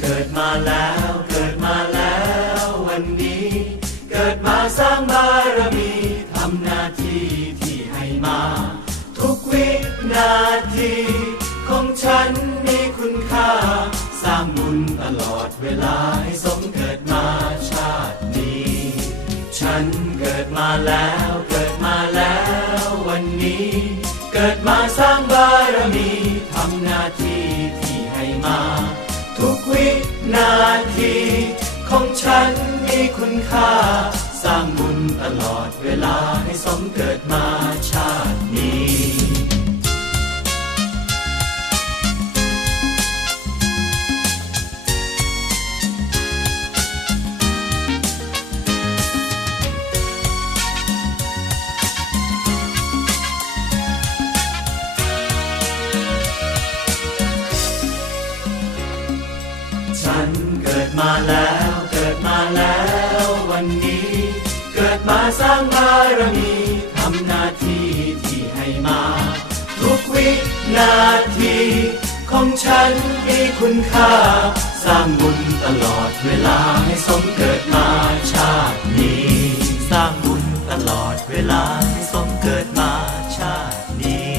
เกิดมาแล้วเกิดมาแล้ววันนี้ เกิดมาสร้างบารมีทำหน้าที่ที่ให้มา ทุกวินาทีของฉันมีคุณค่า สร้างบุญตลอดเวลาให้สมเกิดมาชาตินี้ ฉันเกิดมาแล้วเกิดมาแล้ววันนี้ เกิดมาสร้างบารมีทำหน้าที่ที่ให้มาีของฉันมีคุณค่า สร้างบุญตลอดเวลาให้สมเกิดมาิดมาแล้วเกิดมาแล้ววันนี้ เกิดมาสร้างบารมีทำหน้าที่ที่ให้มา ทุกวินาทีของฉันมีคุณค่า สร้างบุญตลอดเวลาให้สมเกิดมาชาตินี้ สร้างบุญตลอดเวลาให้สมเกิดมาชาตินี้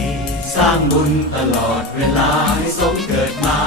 สร้างบุญตลอดเวลาให้สมเกิดมา